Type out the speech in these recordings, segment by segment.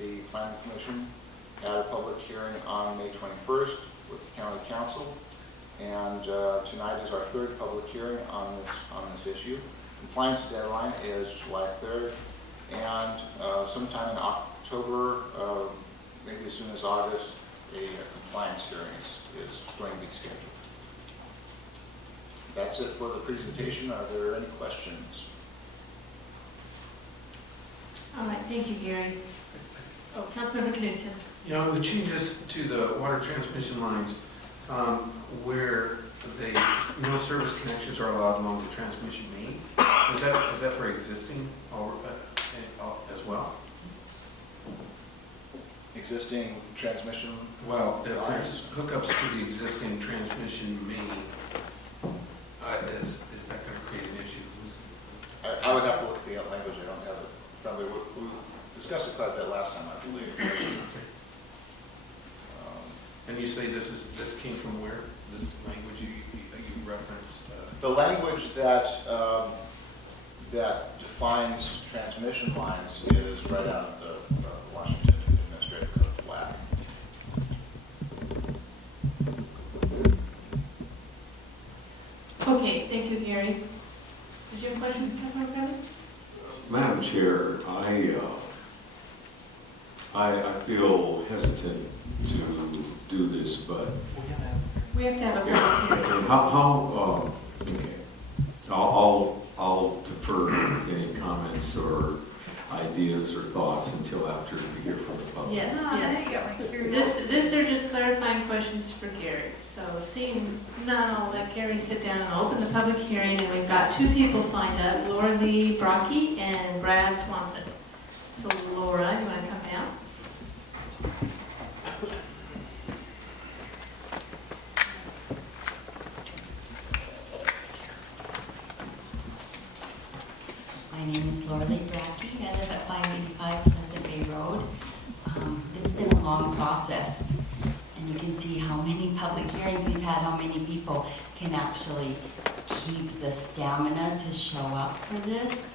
the Planning Commission at a public hearing on May 21st with the County Council. And tonight is our third public hearing on this issue. Compliance deadline is July 3rd, and sometime in October, maybe as soon as August, a compliance hearing is going to be scheduled. That's it for the presentation. Are there any questions? All right, thank you, Gary. Oh, Councilmember Knudsen. You know, the changes to the water transmission lines, where no service connections are allowed along the transmission main, is that for existing or, as well? Existing transmission? Well, if there's hookups to the existing transmission main, is that going to create an issue? I would have to look at the language. I don't have it from me. We discussed it quite a bit last time, I believe. Okay. And you say this came from where? This language you referenced? The language that that defines transmission lines is right out of the Washington Administrative Code flag. Okay, thank you, Gary. Did you have a question, Councilmember Bradley? Madam Chair, I feel hesitant to do this, but We have to have a public hearing. okay, I'll defer any comments or ideas or thoughts until after we hear from the public. Yes, No, there yes. you go. This are just clarifying questions for Gary. So seeing none, I'll let Gary sit down and open the public hearing, and we've got two people signed up, Laura Lee Brocky and Brad Swanson. So Laura, you want to come down? My name is Laura Lee Brackey. I live at 585 Pleasant Bay Road. This has been a long process, and you can see how many public hearings we've had, how many people can actually keep the stamina to show up for this.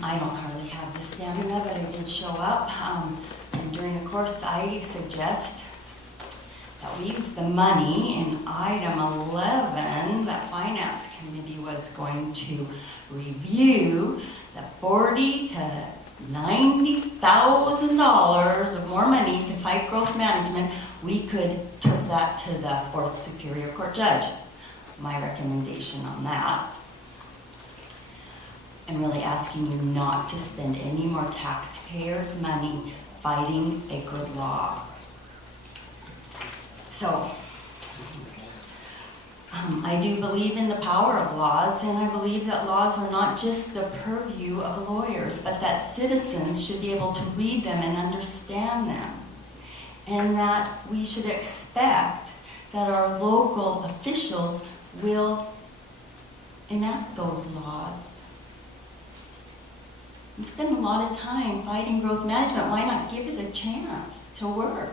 I don't hardly have the stamina, but I did show up. And during the course, I suggest that we use the money in item 11 that Finance Committee was going to review, the $40,000 to $90,000 of more money to fight growth management. We could turf that to the 4th Superior Court judge. My recommendation on that. I'm really asking you not to spend any more taxpayers' money fighting a good law. So, I do believe in the power of laws, and I believe that laws are not just the purview of lawyers, but that citizens should be able to read them and understand them. And that we should expect that our local officials will enact those laws. We spend a lot of time fighting growth management. Why not give it a chance to work?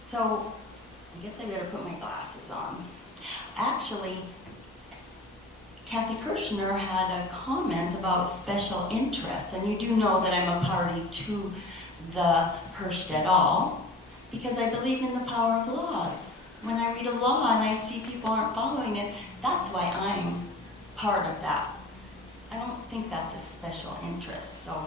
So, I guess I better put my glasses on. Actually, Kathy Kirshner had a comment about special interests, and you do know that I'm a party to the Hearst et al., because I believe in the power of laws. When I read a law and I see people aren't following it, that's why I'm part of that. I don't think that's a special interest. So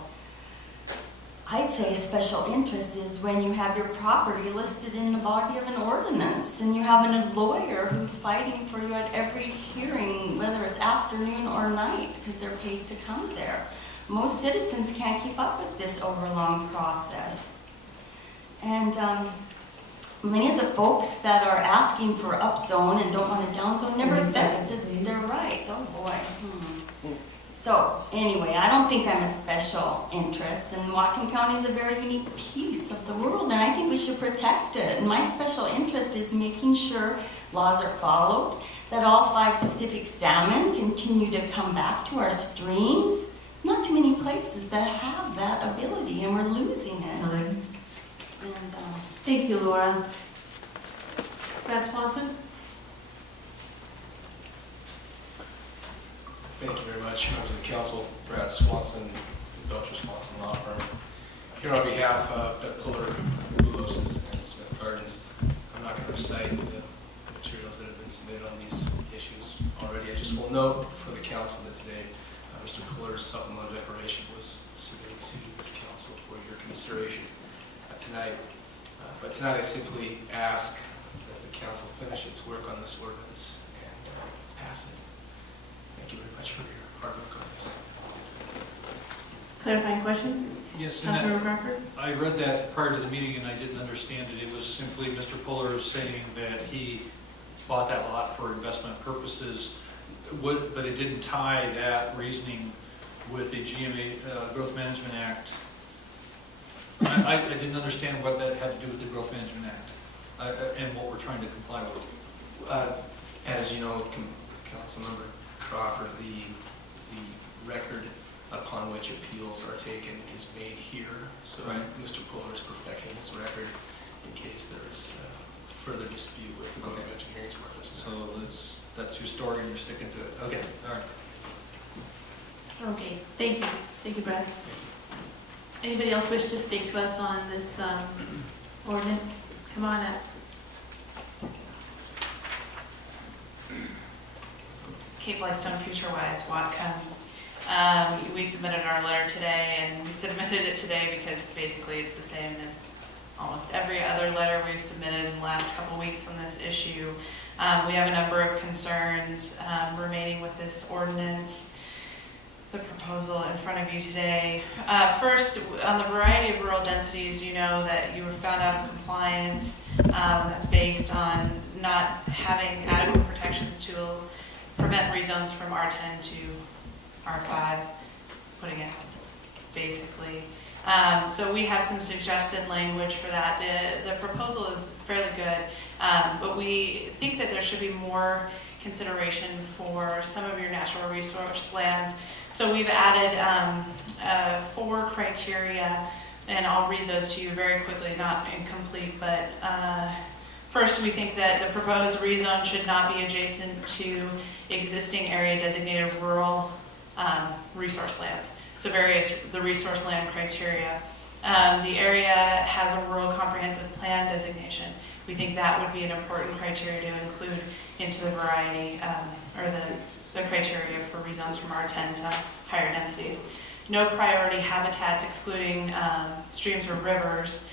I'd say a special interest is when you have your property listed in the body of an ordinance and you have a lawyer who's fighting for you at every hearing, whether it's afternoon or night, because they're paid to come there. Most citizens can't keep up with this over a long process. And many of the folks that are asking for upzone and don't want a downzone never vested their rights. Oh boy. So anyway, I don't think I'm a special interest, and Whatcom County is a very unique piece of the world, and I think we should protect it. And my special interest is making sure laws are followed, that all 5 Pacific salmon continue to come back to our streams. Not too many places that have that ability, and we're losing it. Time. And, Thank you, Laura. Brad Swanson? Thank you very much, members of the council. Brad Swanson, Belcher Swanson Law Firm. Here on behalf of Doug Puller, Buloses, and Smith Gardens. I'm not going to recite the materials that have been submitted on these issues already. I just will note for the council that today Mr. Puller's supplemental declaration was submitted to this council for your consideration tonight. But tonight I simply ask that the council finish its work on this ordinance and pass it. Thank you very much for your hard work on this. Clarifying question? Yes, Councilmember Crawford? I read that prior to the meeting and I didn't understand it. It was simply Mr. Puller saying that he bought that lot for investment purposes, but it didn't tie that reasoning with the GMA Growth Management Act. I didn't understand what that had to do with the Growth Management Act and what we're trying to comply with. As you know, Councilmember Crawford, the record upon which appeals are taken is made here. So right. Mr. Puller is perfecting his record in case there is further dispute with the Government Hearings Purposes. So that's your story and you're sticking to it. Okay, all right. Okay, thank you. Thank you, Brad. Anybody else wish to speak to us on this ordinance? Come on up. Kate Blystone, Futurewise, Whatcom. We submitted our letter today, and we submitted it today because basically it's the same as almost every other letter we've submitted in the last couple weeks on this issue. We have a number of concerns remaining with this ordinance, the proposal in front of you today. First, on the variety of rural densities, you know that you were found out of compliance based on not having adequate protections to prevent rezones from R10 to R5, putting it basically. So we have some suggested language for that. The proposal is fairly good, but we think that there should be more consideration for some of your natural resource lands. So we've added 4 criteria, and I'll read those to you very quickly, not incomplete, but first, we think that the proposed rezone should not be adjacent to existing area designated rural resource lands. So the resource land criteria. The area has a rural comprehensive plan designation. We think that would be an important criteria to include into the variety or the criteria for rezones from R10 to higher densities. No priority habitats excluding streams or rivers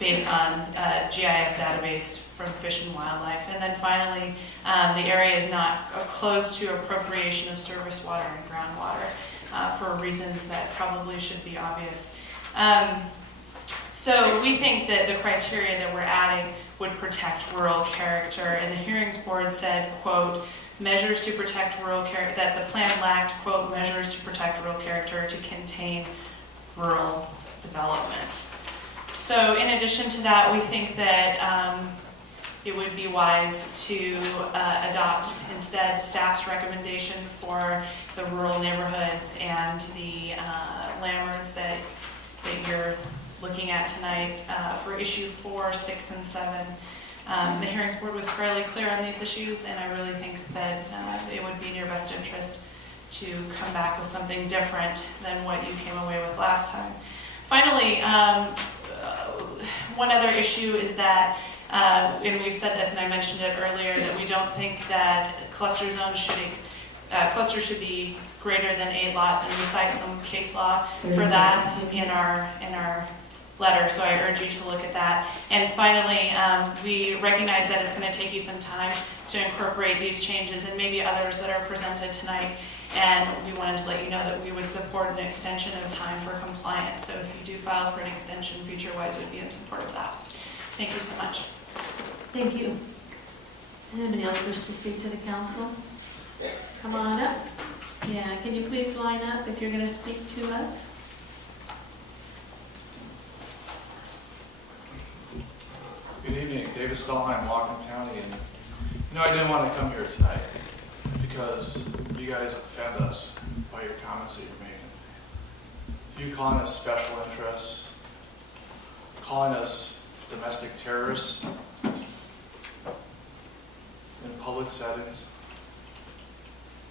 based on GIS database from Fish and Wildlife. And then finally, the area is not close to appropriation of surface water and groundwater for reasons that probably should be obvious. So we think that the criteria that we're adding would protect rural character, and the hearings board said, quote, measures to protect rural character, that the plan lacked, quote, measures to protect rural character to contain rural development. So in addition to that, we think that it would be wise to adopt instead staff's recommendation for the rural neighborhoods and the landmarks that you're looking at tonight for issue 4, 6, and 7. The hearings board was fairly clear on these issues, and I really think that it would be in your best interest to come back with something different than what you came away with last time. Finally, one other issue is that, and we've said this and I mentioned it earlier, that we don't think that cluster zones should be greater than 8 lots, and we cite some case law for that in our letter, so I urge you to look at that. And finally, we recognize that it's going to take you some time to incorporate these changes and maybe others that are presented tonight, and we wanted to let you know that we would support an extension of time for compliance. So if you do file for an extension, Futurewise would be in support of that. Thank you so much. Thank you. Does anybody else wish to speak to the council? Come on up. Yeah, can you please line up if you're going to speak to us? Good evening, David Stallheim, Whatcom County, and I didn't want to come here tonight because you guys offend us by your comments that you're making. You calling us special interests, calling us domestic terrorists in public settings,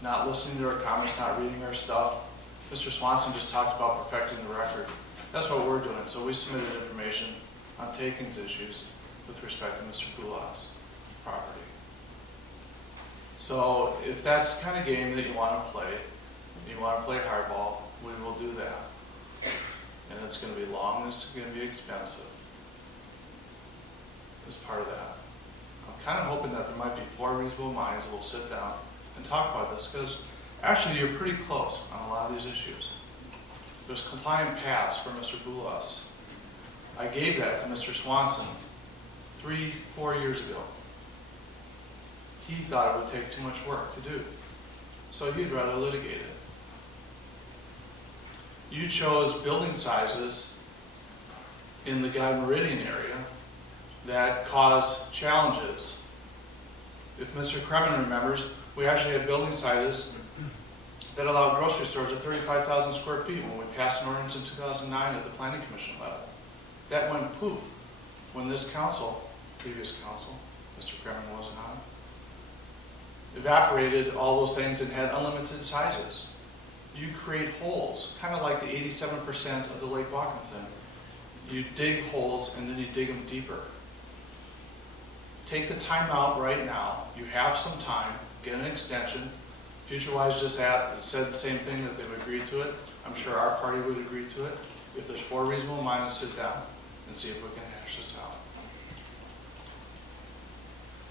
not listening to our comments, not reading our stuff, Mr. Swanson just talked about perfecting the record. That's what we're doing. So we submitted information on takings issues with respect to Mr. Poulos' property. So if that's the kind of game that you want to play hardball, we will do that. And it's going to be long and it's going to be expensive as part of that. I'm kind of hoping that there might be 4 reasonable minds that will sit down and talk about this, because actually you're pretty close on a lot of these issues. There's compliant paths for Mr. Poulos. I gave that to Mr. Swanson 3-4 years ago. He thought it would take too much work to do, so he'd rather litigate it. You chose building sizes in the Guy Meridian area that cause challenges. If Mr. Kremen remembers, we actually had building sizes that allowed grocery stores at 35,000 square feet when we passed an ordinance in 2009 at the Planning Commission level. That went poof when this council, previous council, Mr. Kremen wasn't on, evaporated all those things and had unlimited sizes. You create holes, kind of like the 87% of the Lake Whatcom thing. You dig holes and then you dig them deeper. Take the time out right now. You have some time. Get an extension. Futurewise just said the same thing, that they've agreed to it. I'm sure our party would agree to it. If there's 4 reasonable minds, sit down and see if we can hash this out.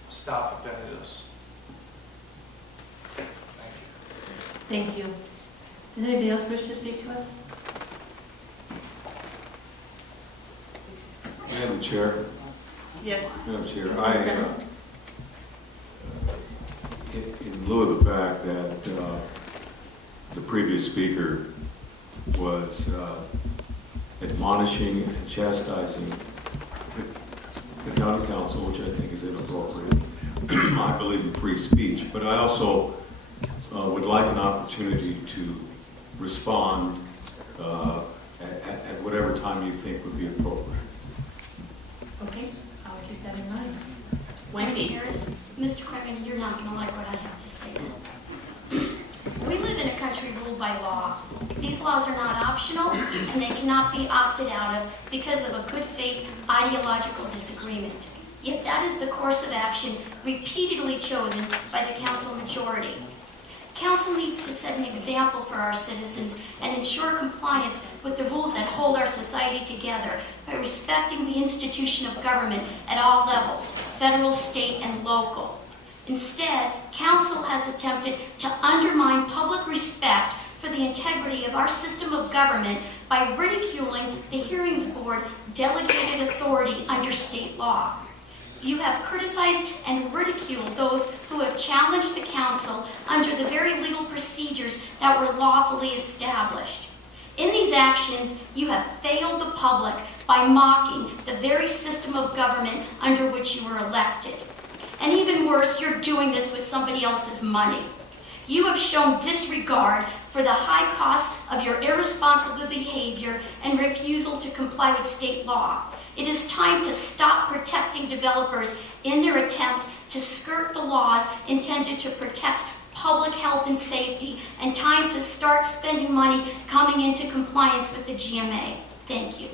Stop if any of this. Thank you. Thank you. Does anybody else wish to speak to us? Madam Chair, Yes. Madam Chair, in lieu of the fact that the previous speaker was admonishing and chastising the county council, which I think is inappropriate. I believe in free speech, but I also would like an opportunity to respond at whatever time you think would be appropriate. Okay, I'll keep that in mind. Wendy Wendy? Harris, Mr. Kremen, you're not going to like what I have to say. We live in a country ruled by law. These laws are not optional, and they cannot be opted out of because of a good faith ideological disagreement. Yet that is the course of action repeatedly chosen by the council majority. Council needs to set an example for our citizens and ensure compliance with the rules that hold our society together by respecting the institution of government at all levels, federal, state, and local. Instead, Council has attempted to undermine public respect for the integrity of our system of government by ridiculing the hearings board delegated authority under state law. You have criticized and ridiculed those who have challenged the council under the very legal procedures that were lawfully established. In these actions, you have failed the public by mocking the very system of government under which you were elected. And even worse, you're doing this with somebody else's money. You have shown disregard for the high cost of your irresponsible behavior and refusal to comply with state law. It is time to stop protecting developers in their attempts to skirt the laws intended to protect public health and safety, and time to start spending money coming into compliance with the GMA. Thank you.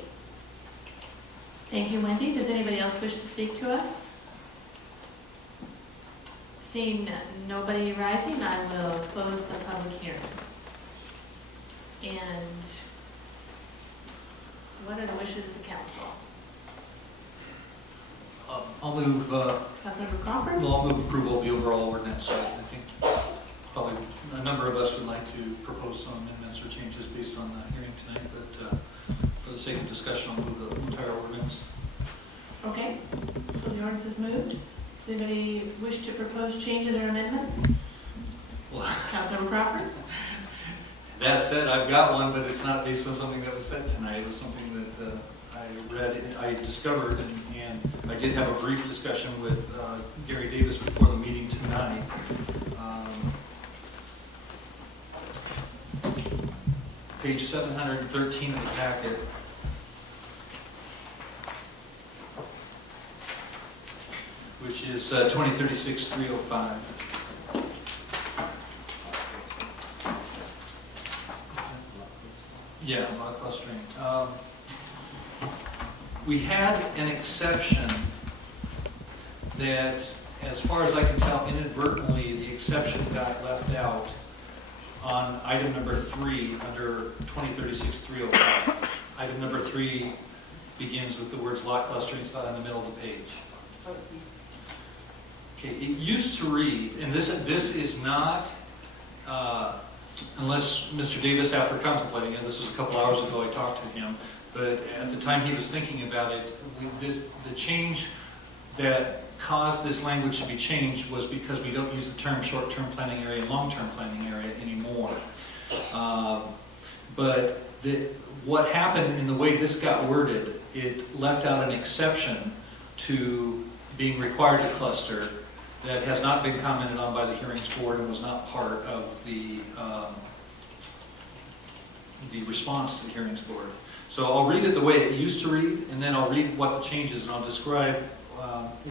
Thank you, Wendy. Does anybody else wish to speak to us? Seeing nobody rising, I will close the public hearing. And what are the wishes of the council? I'll move, Councilmember Crawford? well, I'll move approval of the overall ordinance. I think probably a number of us would like to propose some amendments or changes based on the hearing tonight, but for the sake of discussion, I'll move the entire ordinance. Okay, so the ordinance is moved. Does anybody wish to propose changes or amendments? Well, Councilmember Crawford? that said, I've got one, but it's not based on something that was said tonight. It was something that I read, I discovered, and I did have a brief discussion with Gary Davis before the meeting tonight. Page 713 of the packet. Which is 2036-305. Yeah, lot clustering. We had an exception that, as far as I can tell, inadvertently, the exception got left out on item number 3 under 2036-305. Item number 3 begins with the words lot clustering. It's not in the middle of the page. Okay, it used to read, and this is not, unless Mr. Davis, after contemplating it, this was a couple hours ago, I talked to him, but at the time he was thinking about it, the change that caused this language to be changed was because we don't use the term short-term planning area and long-term planning area anymore. But what happened in the way this got worded, it left out an exception to being required to cluster that has not been commented on by the hearings board and was not part of the response to the hearings board. So I'll read it the way it used to read, and then I'll read what the changes, and I'll describe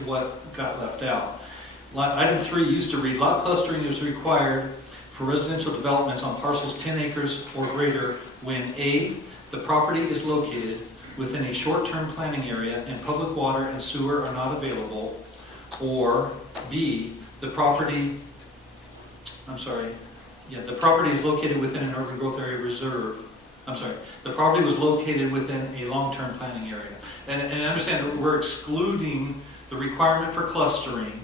what got left out. Item 3 used to read, lot clustering is required for residential developments on parcels 10 acres or greater when A, the property is located within a short-term planning area and public water and sewer are not available, or B, the property is located within an urban growth area reserve. The property was located within a long-term planning area. And understand that we're excluding the requirement for clustering.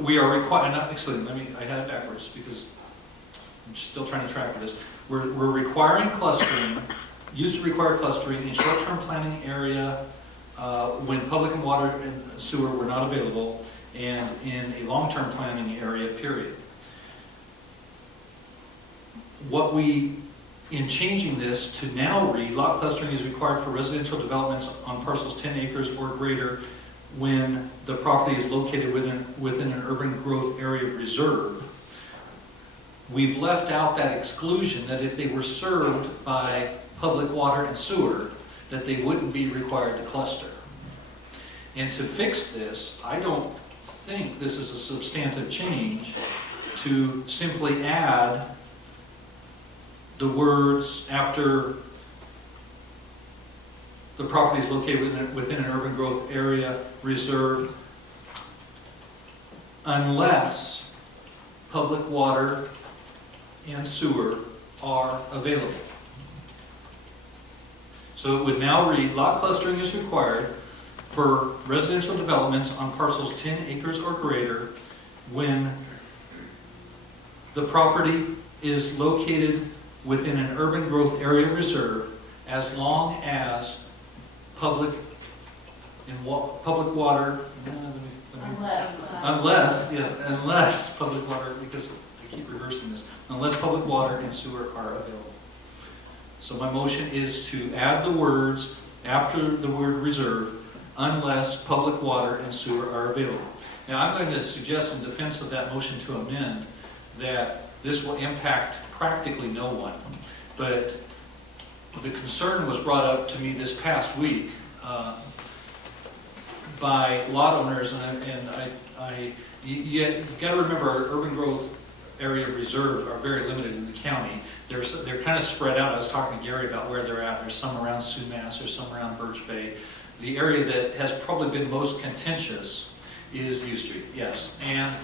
We are requiring, not excluding, I had it backwards because I'm still trying to track this. We're requiring clustering, used to require clustering in short-term planning area when public and water and sewer were not available, and in a long-term planning area, period. In changing this to now read, lot clustering is required for residential developments on parcels 10 acres or greater when the property is located within an urban growth area reserve. We've left out that exclusion that if they were served by public water and sewer, that they wouldn't be required to cluster. And to fix this, I don't think this is a substantive change to simply add the words after the property is located within an urban growth area reserved unless public water and sewer are available. So it would now read, lot clustering is required for residential developments on parcels 10 acres or greater when the property is located within an urban growth area reserve as long as public water, unless public water, because I keep reversing this, unless public water and sewer are available. So my motion is to add the words after the word reserve, unless public water and sewer are available. Now I'm going to suggest in defense of that motion to amend that this will impact practically no one. But the concern was brought up to me this past week by lot owners, and you got to remember our urban growth area reserves are very limited in the county. They're kind of spread out. I was talking to Gary about where they're at. There's some around Sumas, there's some around Birch Bay. The area that has probably been most contentious is U Street, yes. And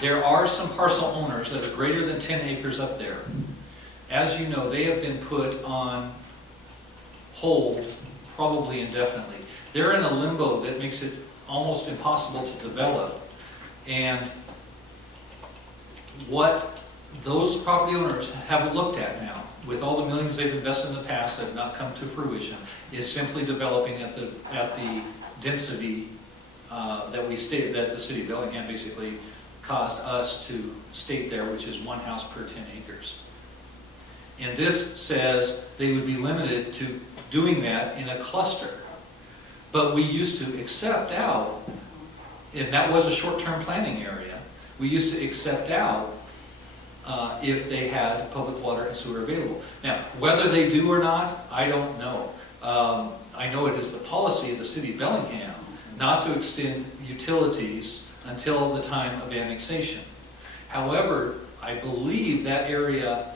there are some parcel owners that are greater than 10 acres up there. As you know, they have been put on hold probably indefinitely. They're in a limbo that makes it almost impossible to develop. And what those property owners have looked at now, with all the millions they've invested in the past that have not come to fruition, is simply developing at the density that the city of Bellingham basically caused us to state there, which is 1 house per 10 acres. And this says they would be limited to doing that in a cluster. But we used to accept out, and that was a short-term planning area, we used to accept out if they had public water and sewer available. Now, whether they do or not, I don't know. I know it is the policy of the city of Bellingham not to extend utilities until the time of annexation. However, I believe that area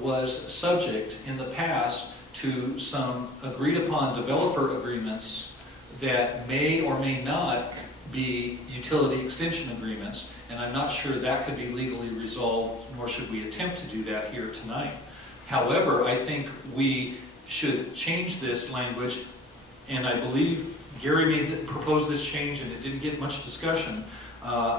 was subject in the past to some agreed upon developer agreements that may or may not be utility extension agreements, and I'm not sure that could be legally resolved, nor should we attempt to do that here tonight. However, I think we should change this language, and I believe Gary proposed this change and it didn't get much discussion,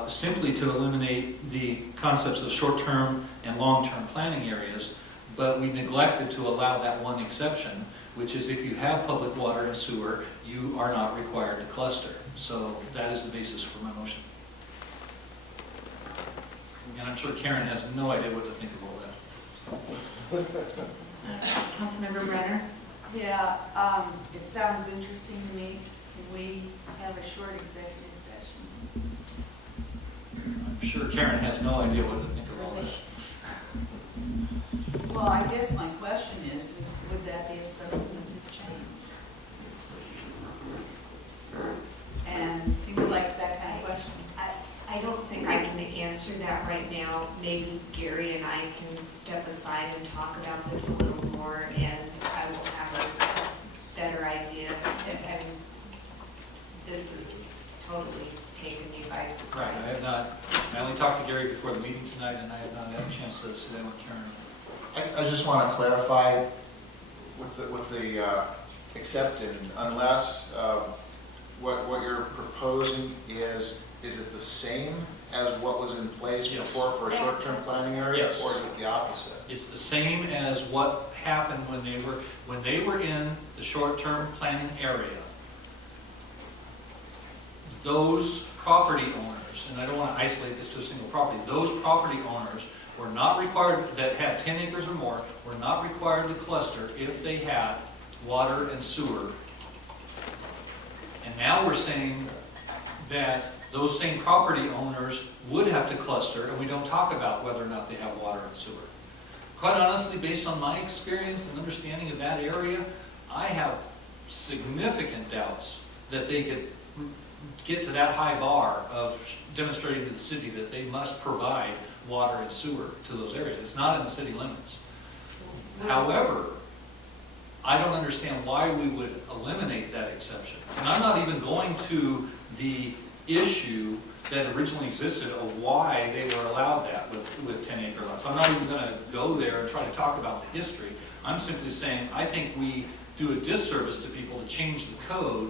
simply to eliminate the concepts of short-term and long-term planning areas, but we neglected to allow that one exception, which is if you have public water and sewer, you are not required to cluster. So that is the basis for my motion. And I'm sure Karen has no idea what to think of all that. Councilmember Brenner? Yeah, it sounds interesting to me. Can we have a short executive session? I'm sure Karen has no idea what to think of all this. Well, I guess my question is would that be a substantive change? And it seems like that kind of question. I don't think I can answer that right now. Maybe Gary and I can step aside and talk about this a little more, and I will have a better idea. And this is totally taken me by surprise. Right, I have not, I only talked to Gary before the meeting tonight, and I have not had a chance to sit down with Karen. I just want to clarify with the accepted, unless what you're proposing is it the same as what was in place Yes. before for a short-term planning area, Yes. or is it the opposite? It's the same as what happened when they were in the short-term planning area. Those property owners, and I don't want to isolate this to a single property, those property owners were not required, that had 10 acres or more, were not required to cluster if they had water and sewer. And now we're saying that those same property owners would have to cluster, and we don't talk about whether or not they have water and sewer. Quite honestly, based on my experience and understanding of that area, I have significant doubts that they could get to that high bar of demonstrating to the city that they must provide water and sewer to those areas. It's not in the city limits. However, I don't understand why we would eliminate that exception. And I'm not even going to the issue that originally existed of why they were allowed that with 10-acre lots. I'm not even going to go there and try to talk about the history. I'm simply saying I think we do a disservice to people to change the code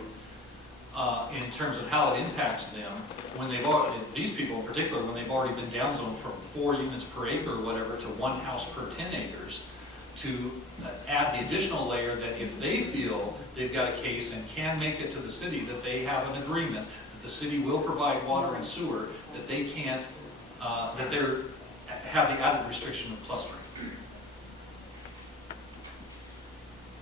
in terms of how it impacts them when they've already, these people in particular, when they've already been downzoned from 4 units per acre or whatever to 1 house per 10 acres, to add the additional layer that if they feel they've got a case and can make it to the city, that they have an agreement that the city will provide water and sewer, that they can't, that they're have the added restriction of clustering.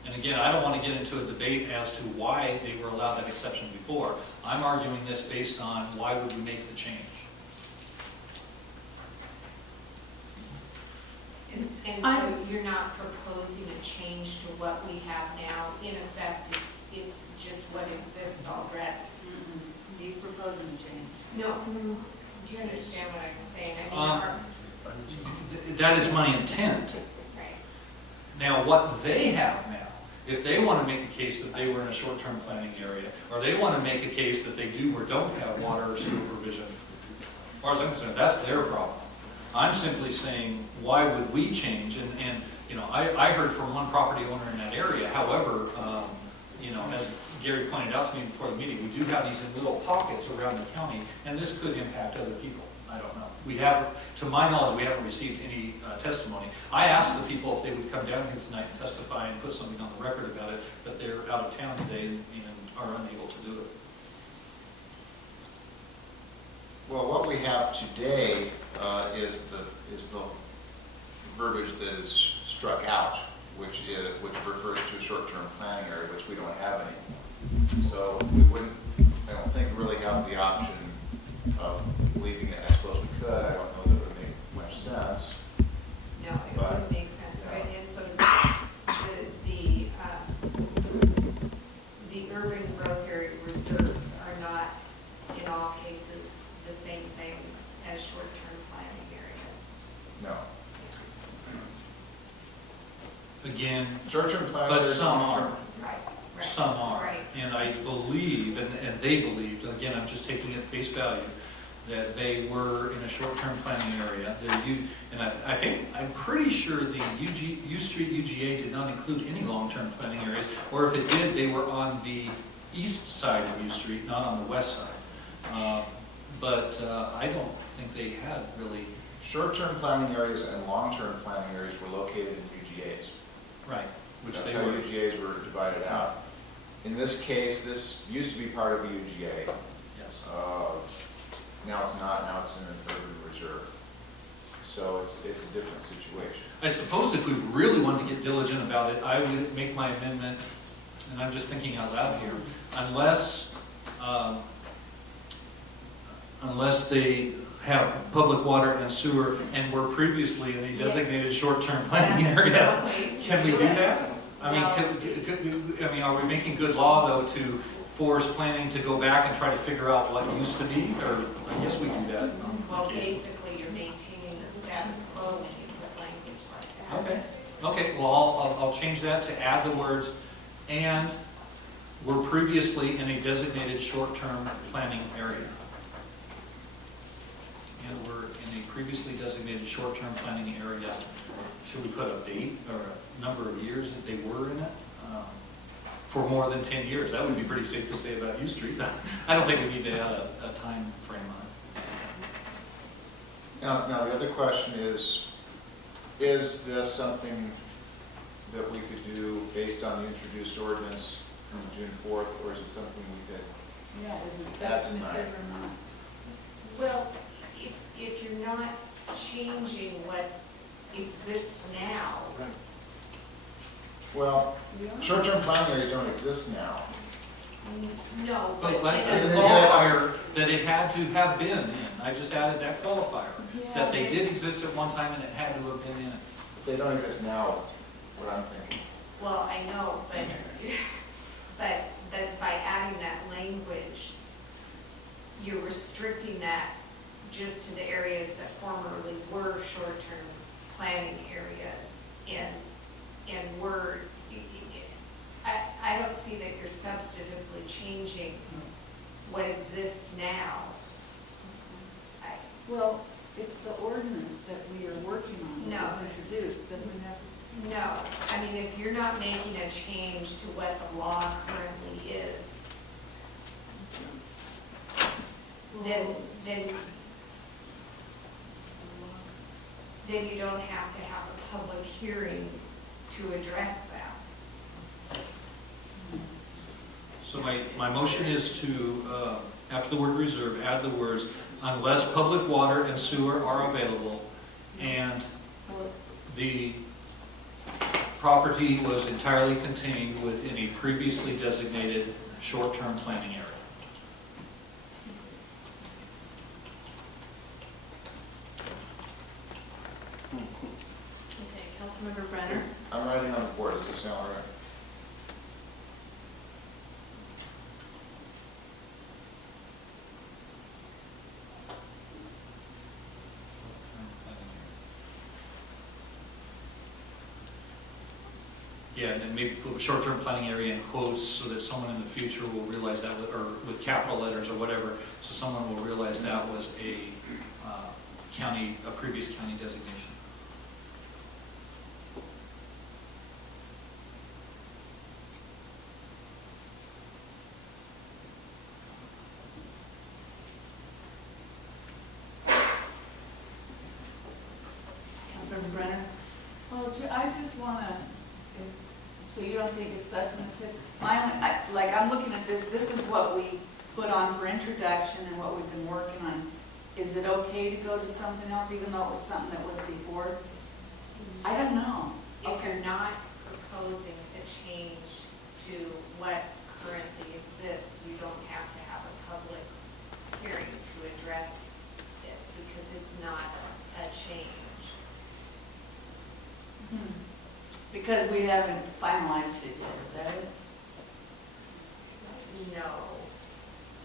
And again, I don't want to get into a debate as to why they were allowed that exception before. I'm arguing this based on why would we make the change. And so you're not proposing a change to what we have now. In effect, it's just what exists already. He's proposing a change. No, do you understand what I'm saying? I mean, That is my intent. right. Now, what they have now, if they want to make a case that they were in a short-term planning area, or they want to make a case that they do or don't have water or sewer provision, as far as I'm concerned, that's their problem. I'm simply saying, why would we change? And you know, I heard from one property owner in that area. However, you know, as Gary pointed out to me before the meeting, we do have these in little pockets around the county, and this could impact other people. I don't know. We have, to my knowledge, we haven't received any testimony. I asked the people if they would come down here tonight and testify and put something on the record about it, but they're out of town today and are unable to do it. Well, what we have today is the verbiage that is struck out, which refers to a short-term planning area, which we don't have any. So we wouldn't, I don't think, really have the option of leaving it. I suppose we could. I don't know that it would make much sense. No, it But, wouldn't make sense, yeah. right? And so the urban growth area reserves are not, in all cases, the same thing as short-term planning areas. No. again, Short-term planning but areas, some long-term. are. Right, Some are. right. And I believe, and they believed, again, I'm just taking it at face value, that they were in a short-term planning area. And I think, I'm pretty sure the U Street UGA did not include any long-term planning areas, or if it did, they were on the east side of U Street, not on the west side. But I don't think they had really. Short-term planning areas and long-term planning areas were located in UGAs. Right. Which That's they how were. UGAs were divided out. In this case, this used to be part of a UGA. Yes. Now it's not, now it's in an urban reserve. So it's a different situation. I suppose if we really wanted to get diligent about it, I would make my amendment, and I'm just thinking out loud here, unless they have public water and sewer and were previously in a designated short-term planning area. That's the way to Can we do it. that? I mean, No. are we making good law, though, to force planning to go back and try to figure out what used to be? Or, I guess we do that on Well, occasion. basically, you're maintaining the status quo when you put language like that. Okay, well, I'll change that to add the words, and were previously in a designated short-term planning area. And were in a previously designated short-term planning area. Should we put a date or a number of years that they were in it? For more than 10 years, that would be pretty safe to say about U Street. I don't think we need to add a time frame on it. Now the other question is this something that we could do based on the introduced ordinance from June 4th, or is it something we could? Yeah, is it That's substantive fine. or not? Well, if you're not changing what exists now, Well, short-term planning areas don't exist now. no, But but like it the Yeah. qualifier that it had to have been in, I just added that qualifier, that they Yeah. did exist at one time and it had to have been in it. They don't exist now, is what I'm thinking. Well, I know, but by adding that language, you're restricting that just to the areas that formerly were short-term planning areas and were, I don't see that you're substantively changing what exists now. Well, it's the ordinance that we are working on that No. was introduced, doesn't it have? No, I mean, if you're not making a change to what the law currently is, then you don't have to have a public hearing to address that. So my motion is to, after the word reserve, add the words, unless public water and sewer are available, and the property was entirely contained within a previously designated short-term planning area. Okay, Councilmember Brenner? I'm writing on the board, does this sound all right? Yeah, and then maybe put short-term planning area in quotes so that someone in the future will realize that, or with capital letters or whatever, so someone will realize that was a previous county designation. Councilmember Brenner? Well, I just wanna, so you don't think it's substantive? I'm looking at this is what we put on for introduction and what we've been working on. Is it okay to go to something else, even though it was something that was before? I don't know. If you're not proposing a change to what currently exists, you don't have to have a public hearing to address it, because it's not a change. Because we haven't finalized it yet, is that it? No,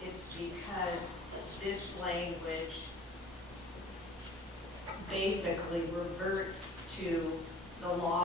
it's because this language basically reverts to the law